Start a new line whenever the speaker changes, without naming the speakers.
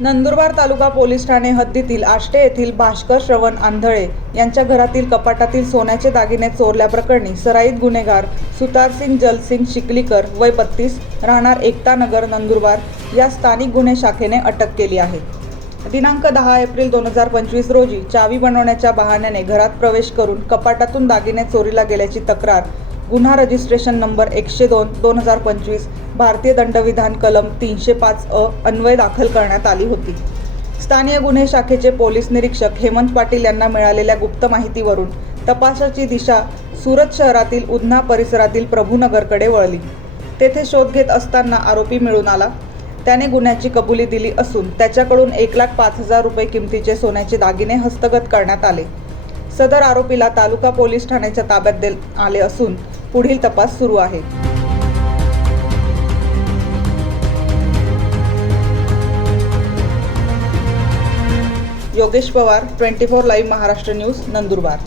नंदुरबार तालुका police Thane हद्दीतील आष्टे येथील भास्कर श्रवण आंधळे यांच्या घरातील कपाटातील सोन्याचे दागिने चोरल्याप्रकरणी सराईत गुन्हेगार सुतारसिंग जलसिंग शिकलीकर वय बत्तीस राहणार एकतानगर नंदुरबार या स्थानिक गुन्हे शाखेने अटक केली आहे. दिनांक दहा एप्रिल दोन हजार पंचवीस रोजी चावी बनवण्याच्या बहाण्याने घरात प्रवेश करून कपाटातून दागिने चोरीला गेल्याची तक्रार गुन्हा रजिस्ट्रेशन नंबर एकशे दोन दोन हजार पंचवीस भारतीय दंडविधान कलम तीनशे पाच अ अन्वय दाखल करण्यात आली होती. स्थानीय गुन्हे शाखेचे पोलीस निरीक्षक हेमंत पाटील यांना मिळालेल्या गुप्त माहितीवरून तपासाची दिशा सुरत शहरातील उधना परिसरातील प्रभूनगरकडे वळली. तेथे शोध घेत असताना आरोपी मिळून आला. त्याने गुन्ह्याची कबुली दिली असून त्याच्याकडून एक लाख पाच हजार रुपये किमतीचे सोन्याचे दागिने हस्तगत करण्यात आले. सदर आरोपीला तालुका पोलीस ठाण्याच्या ताब्यात देण्यात आले असून पुढील तपास सुरू आहे. Yogesh Pawar twenty four live Maharashtra news Nandurbar.